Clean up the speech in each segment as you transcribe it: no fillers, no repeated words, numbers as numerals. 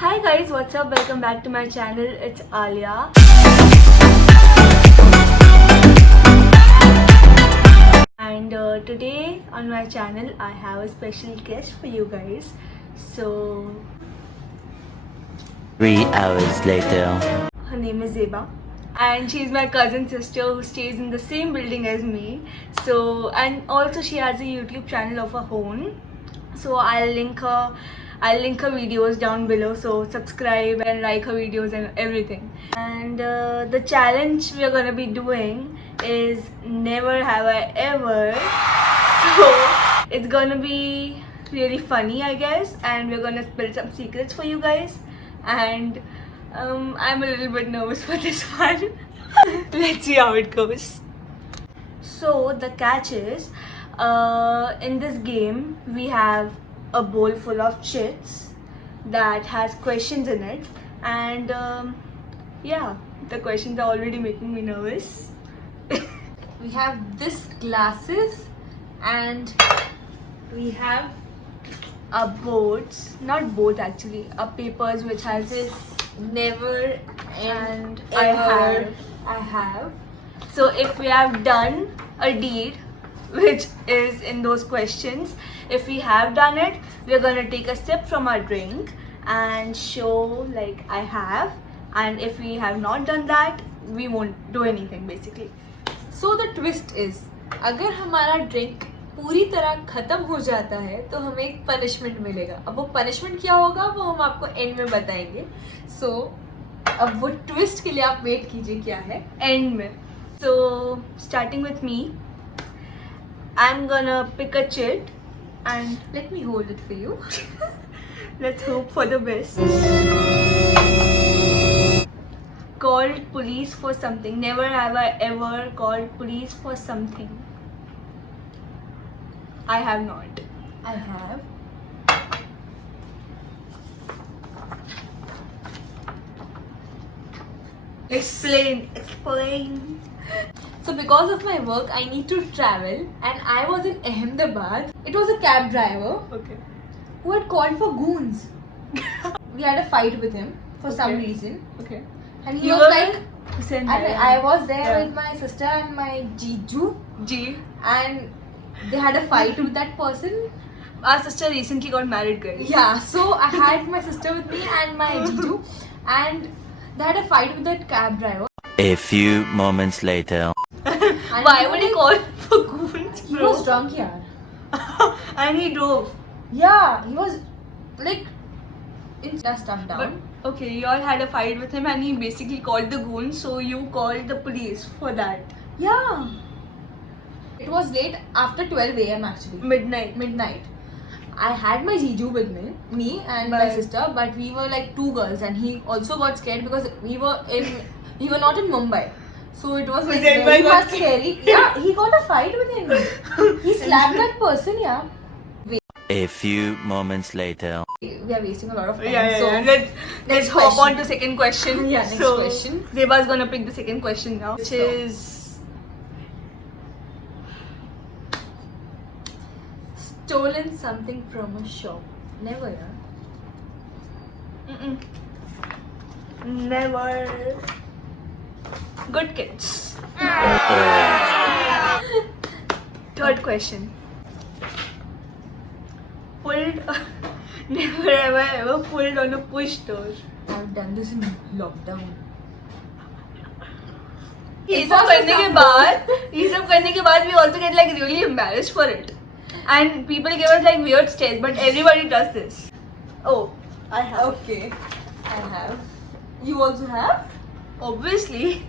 Hi guys, what's up? Welcome back to my channel. It's Alia. And today on my channel I have a special guest for you guys. So 3 hours later. her name is Zeba. And she's my cousin sister who stays in the same building as me. So, and also she has a YouTube channel of her own. So I'll link her videos down below, so subscribe and like her videos and everything. And the challenge we're gonna be doing is never have I ever. So it's gonna be really funny, I guess, and we're gonna spill some secrets for you guys. And I'm a little bit nervous for this one. Let's see how it goes. So the catch is, in this game we have a bowl full of chits that has questions in it, and yeah, the questions are already making me nervous. We have this glasses and We have our boards, not boards actually, our papers which has this never and ever. I have. So if we have done a deed which is in those questions, if we have done it, we're gonna take a sip from our drink and show like I have, and if we have not done that, we won't do anything basically. So the twist is, अगर हमारा drink पूरी तरह खत्म हो जाता है तो हमें एक पनिशमेंट मिलेगा. अब वो पनिशमेंट क्या होगा वो हम आपको एंड में बताएंगे. सो अब वो ट्विस्ट के लिए आप वेट कीजिए क्या है End में. So starting with me, I'm gonna pick a chit and let me hold it for you. let's hope for the best. Called police for something. Never have I ever called police for something. I have not. I have. Explain. So because of my work, I need to travel, and I was in Ahmedabad. It was a cab driver Okay. who had called for goons. We had a fight with him for some Okay. reason, Okay. and he You was were like, Hussain and Bhai. I was there Yeah. with my sister and my Jiju, G. and they had a fight with that person. Our sister recently got married, guys. Yeah, so I had my sister with me and my Jiju, and they had a fight with that cab driver. A few moments later. And Why would he call for goons, He bro? was drunk, yeah. And he drove. Yeah, he was like in that stuff down. But okay, you all had a fight with him and he basically called the goons, so you called the police for that. Yeah. It was late after 12 a.m. actually. Midnight. I had my Jiju with me and my But- sister, but we were like two girls, and he also got scared because we were not in Mumbai. So it was like Hussain very Bhai got much scary. Yeah, he got a fight with him. He slapped that person, yeah. A few moments later. We are wasting a lot of time. Yeah. So Let's next hop question. on to second question. Yeah, next so, question. Zeba's gonna pick the second question now, which So- is stolen something from a shop. Never, yeah. never. Good kids. Third question. Pulled. Never have I ever pulled on a push door. I've done this in lockdown. ये It सब was करने के some बाद we also get like really embarrassed for it, and people give us like weird stares, but everybody does this. Oh, I have. Okay, I have. You also have? Obviously.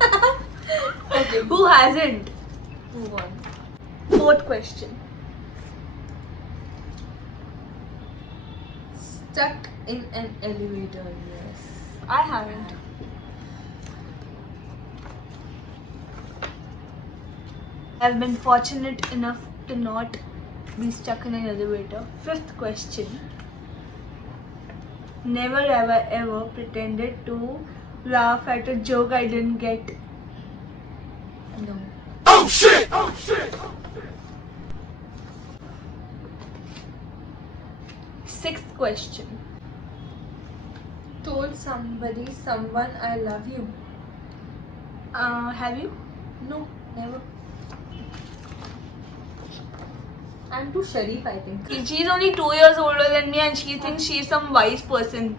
Okay, Who hasn't? move on. Fourth question. Stuck in an elevator, yes. I haven't. I've been fortunate enough to not be stuck in an elevator. Fifth question. Never have I ever pretended to laugh at a joke I didn't get. No. Oh shit! Sixth question. told someone I love you? Have you? No, never. I'm too Sharif, I think. She's only 2 years older than me and she thinks she's some wise person.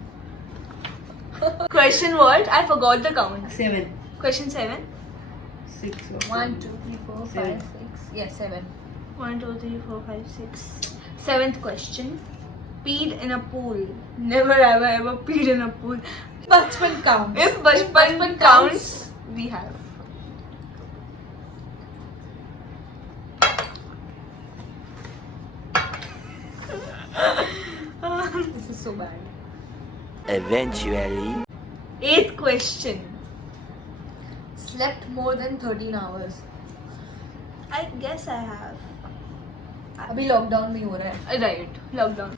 Question what? I forgot the count. 7, Question 7. 6. 1, 2, 3, 4, 5, 6. Yeah, 7. 1, 2, 3, 4, 5, 6. 7th question. Peed in a pool. Never have I ever peed in a pool. Bachpan counts. If Bachpan counts, we have. This is so bad. Eventually. 8th question. Slept more than 13 hours. I guess I have. अभी lockdown में हो रहा है. Right. Lockdown.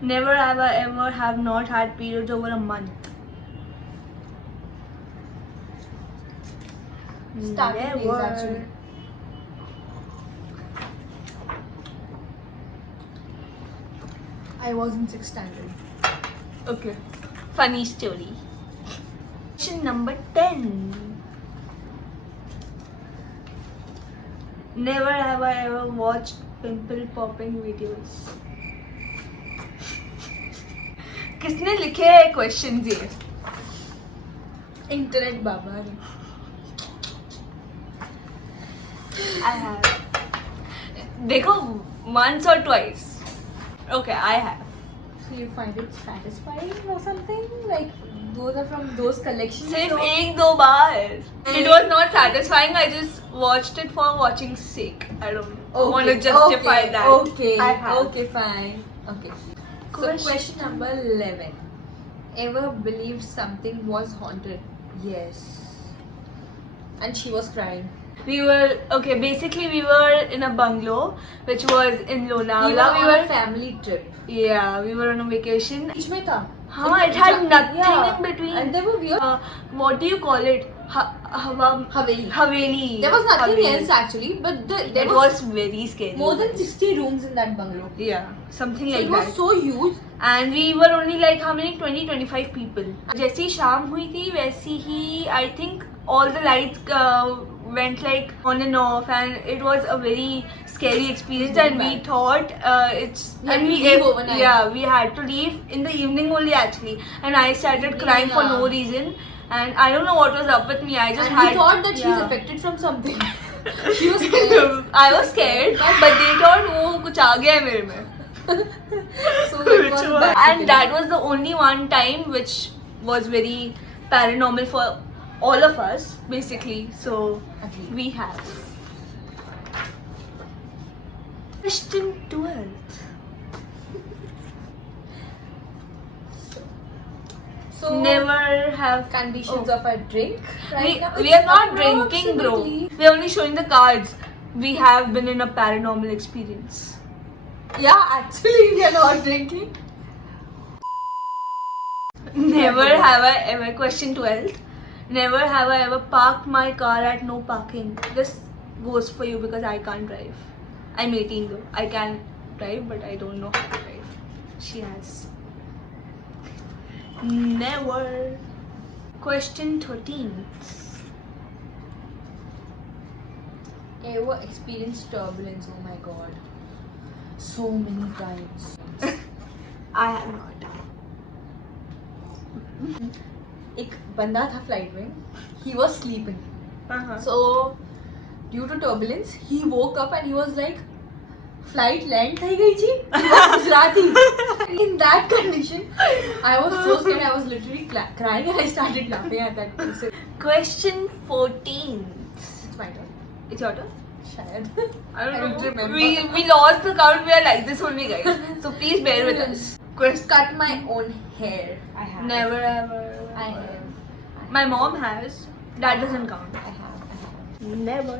Never have I ever have not had periods over a month. Starting days Never. actually. I was in 6th standard. Okay. Funny story. Question number 10. Never have I ever watched pimple popping videos. किसने लिखे है question ये? Internet बाबा ने. I have. देखो once or twice. Okay, I have. So you find it satisfying or something? Like those are from those collections. सिर्फ so- एक दो बार. It was not satisfying. I just watched it for watching sake. I don't want to justify okay, that. Okay. I have. Okay. Fine. Okay. So question number 11. Ever believed something was haunted? Yes. And she was crying. We were okay. Basically, we were in a bungalow, which was in Lonavala. We were on a family trip. Yeah, we were on a vacation. बीच में था. हाँ, Like, it had nothing yeah. in between. And there were weird. What do you call it? Haveli. Haveli. There was nothing Haveli. else actually, but there It was very scary. more than 60 rooms in that bungalow. Yeah, something So like it was that. so huge. And we were only like how many 20-25 people. जैसे ही शाम हुई थी वैसी ही I think all the lights went like on and off and it was a very scary experience Very and we bad. thought it's We had and to leave overnight. yeah, we had to leave in the evening only actually and I started crying for no Yeah. reason and I don't know what was up with me. I just And had we thought that she's yeah. affected from something. She was scared. I was scared but they thought वो कुछ आ गया है मेरे में. So it was bad. And that was the only one time which was very paranormal for all of us basically. So Agree. we have question 12. So Never have conditions Oh. of a drink. Right now, we it's are not drinking bro, approximately- we are only showing the cards. We have been in a paranormal experience. Yeah, actually we are not drinking. Never have I ever, question 12. Never have I ever parked my car at no parking. This goes for you because I can't drive. I'm 18 though. I can drive but I don't know how to drive. She has. Never. Question 13. Ever experienced turbulence? Oh my god. So many times. I have not. एक बंदा था flight में. He was sleeping. Uh-huh. So due to turbulence, he woke up and he was like, flight land થઈ ગઈ છે. He was Gujarati. In that condition, I was so scared. I was literally crying and I started laughing at that person. Question 14. It's my turn. It's your turn. शायद. I don't don't know. remember. We lost the count. We are like this only, guys. So please bear with us. Question. Cut my own hair. I have. Never ever. I have. My mom has. That doesn't count. I have. Never.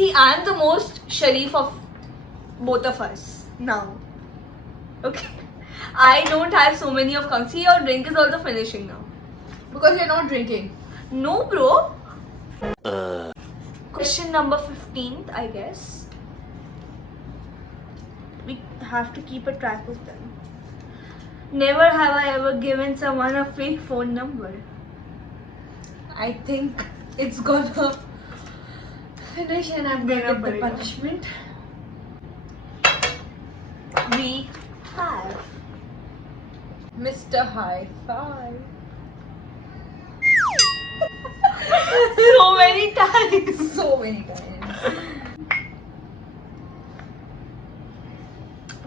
See, I'm the most Sharif of both of us now. Okay. I don't have so many of counts. See, your drink is also finishing now. Because you're not drinking. No, bro. Question number 15th, I guess. We have to keep a track of them. Never have I ever given someone a fake phone number. I think it's gonna finish and I'm gonna get the punishment. We have. Mr. High Five. So many times. So many times.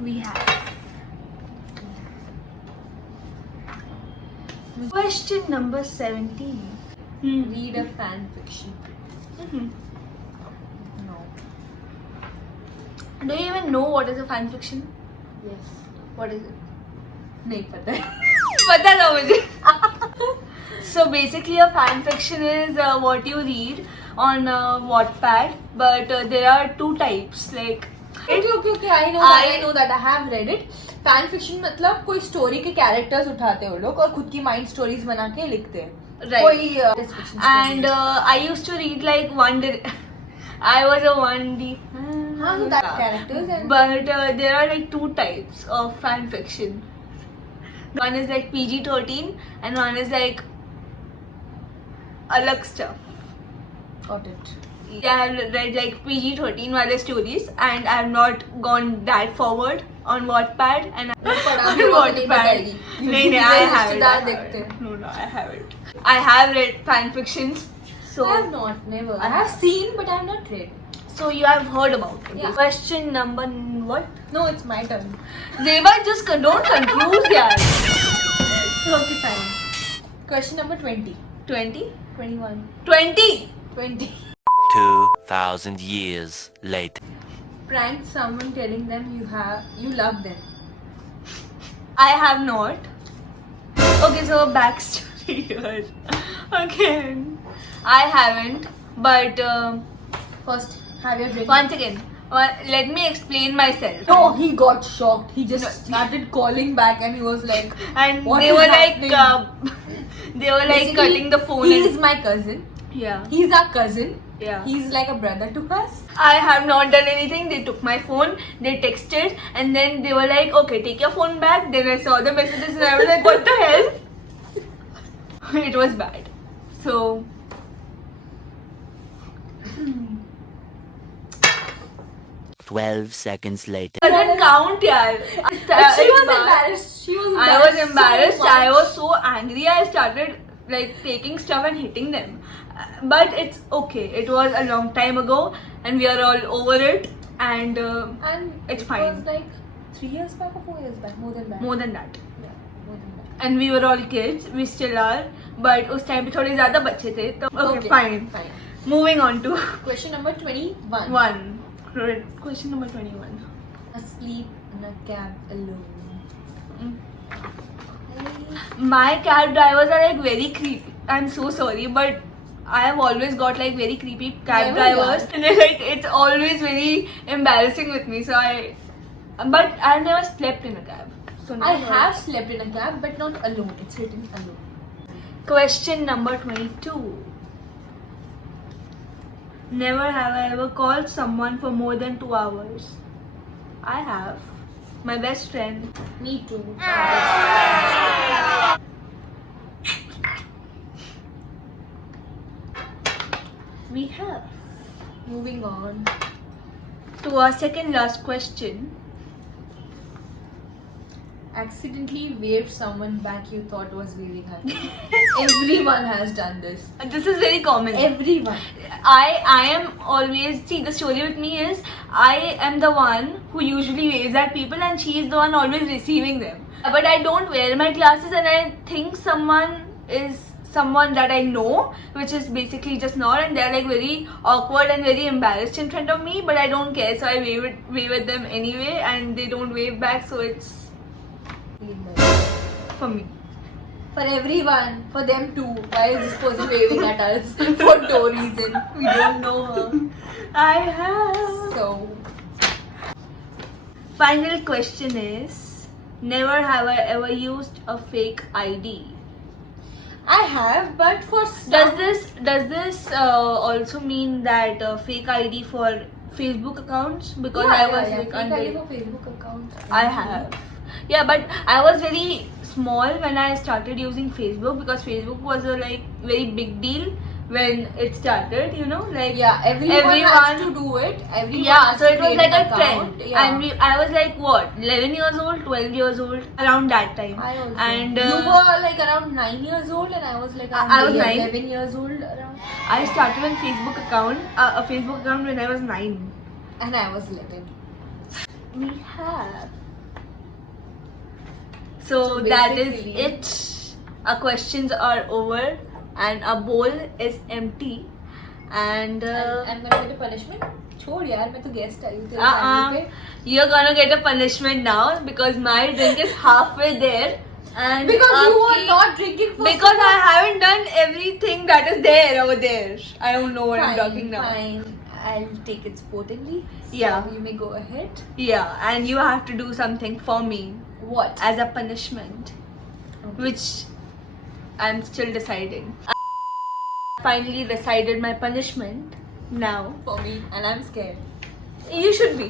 We have. Question number 17. Read a fan fiction. Mhm. No. Do you even know what is a fan fiction? Yes. What is it? नहीं पता है. पता था मुझे. So basically, a fan fiction is what you read on Wattpad, but there are two types. Like, Okay. I know that. I have read it. Fan fiction मतलब कोई story के characters उठाते हैं वो लोग और खुद की mind stories बना के लिखते हैं. right. कोई fiction And story. I used to read like I was a 1D fan. हाँ, so that characters and But there are like two types of fan fiction. One is like PG-13 and one is like alag stuff. got it. Yeah, I have read like PG-13 वाले stories and I have not gone that forward on Wattpad and पढ़ा भी होगा नहीं बताएगी. नहीं I haven't. रिश्तेदार देखते हैं. No, I haven't. I have read fan fictions. So I have not, never. I have seen, but I have not read. So you have heard about it. Yeah. Question number what? No, it's my turn. Zeba, just don't confuse yaar. Okay, fine. Question number 20. 20? 21. 20! 20. 2,000 years later. Prank someone telling them you love them. I have not. Okay, so backstory here. Okay. I haven't, but First, have your drink. once again, let me explain myself. No, he got shocked. He just started calling back and he was like, And what they is were happening? they were like Basically, cutting the phone. He and- is my cousin. yeah. He's our cousin. Yeah. He's like a brother to us. I have not done anything. They took my phone, they texted, and then they were like, okay, take your phone back. Then I saw the messages and I was like, what the hell? It was bad. So, 12 seconds later. doesn't count, yaar. But she It's was bad. embarrassed. She was I was embarrassed. so I much. was so angry. I started like taking stuff and hitting them. But it's okay. It was a long time ago, and we are all over it. And And It's it fine. was like 3 years back or 4 years back. More than that. more than that. Yeah, more than that. And we were all kids. We still are. But उस time पे थोड़े ज़्यादा बच्चे थे. तो okay, fine. Fine. Moving on to Question number 21. one. Question number 21. Asleep in a cab alone. My cab drivers are like very creepy. I'm so sorry, but I have always got like very creepy cab Never drivers, done. and they're like it's always very embarrassing with me. So but I've never slept in a cab. So I never. have slept in a cab, but not alone. It's written alone. Question number 22. Never have I ever called someone for more than 2 hours. I have. My best friend. Me too. We have. Moving on. To our second last question. Accidentally waved someone back you thought was waving at you. Everyone has done this. This is very common. Everyone. I am always, see, the story with me is I am the one who usually waves at people and she is the one always receiving them. But I don't wear my glasses and I think someone is someone that I know, which is basically just not, and they're like very awkward and very embarrassed in front of me, but I don't care, so I wave at them anyway and they don't wave back, so it's for me. For everyone, for them too. Why is this person waving at us? For no reason. We don't know her. I have. So, Final question is, never have I ever used a fake ID. I have, but for Does some, this also mean that fake ID for Facebook accounts? Because I was like fake under. ID for Facebook account. I have. Yeah, but I was very small when I started using Facebook, because Facebook was a like very big deal when it started, you know, like Yeah, everyone has to do it. Everyone yeah, has so to it was create like an a account. trend. Yeah. And I was like what, 11 years old, 12 years old, around that time. I also. And You were like around 9 years old, and I was like around I was 9. 11 years old around, I started a Facebook account when I was 9. and I was 11. We have. So So that is basically- it. Our questions are over and our bowl is empty. And I'm gonna get a punishment. छोड़ यार, मैं तो guest आई हूँ तेरे uh-uh, channel पे. you're gonna get a punishment now because my drink is halfway there. And Because you were आपकी- not drinking first. because I haven't done everything that is there over there. I don't know what I'm talking now. Fine. I'll take it sportingly. So Yeah. You may go ahead. Yeah, and you have to do something for me What? as a punishment, which I'm still deciding. I finally decided my punishment now. For me, and I'm scared. You should be.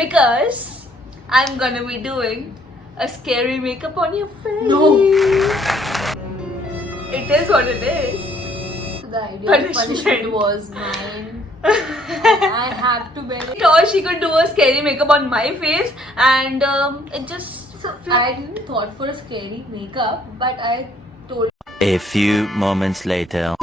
Because I'm gonna be doing a scary makeup on your face. No. It is what it is. The idea of Punishment. punishment was mine. I have to bear it. Or she could do a scary makeup on my face, and it just. I didn't thought for a scary makeup, but I told A few moments later.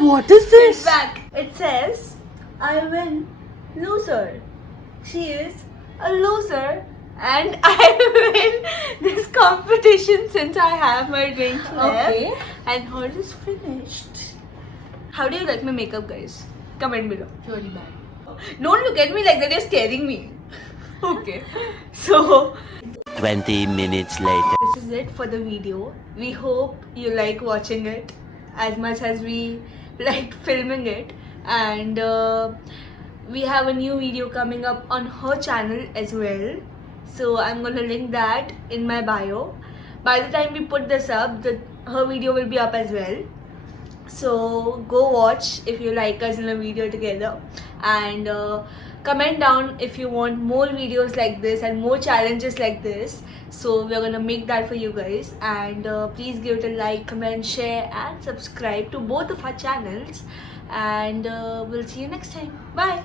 What is this? It's back. It says, I win. Loser. She is a loser. And I win this competition since I have my drink left. Okay. And hers is finished. How do you like my makeup, guys? Comment below. really bad. Don't look at me like that, you're scaring me. Okay. So, 20 minutes later. this is it for the video. We hope you like watching it as much as we liked filming it. And we have a new video coming up on her channel as well. So I'm gonna link that in my bio. By the time we put this up, her video will be up as well. So go watch if you like us in a video together, and comment down if you want more videos like this and more challenges like this. So we're gonna make that for you guys, and please give it a like, comment, share and subscribe to both of our channels, and we'll see you next time. Bye.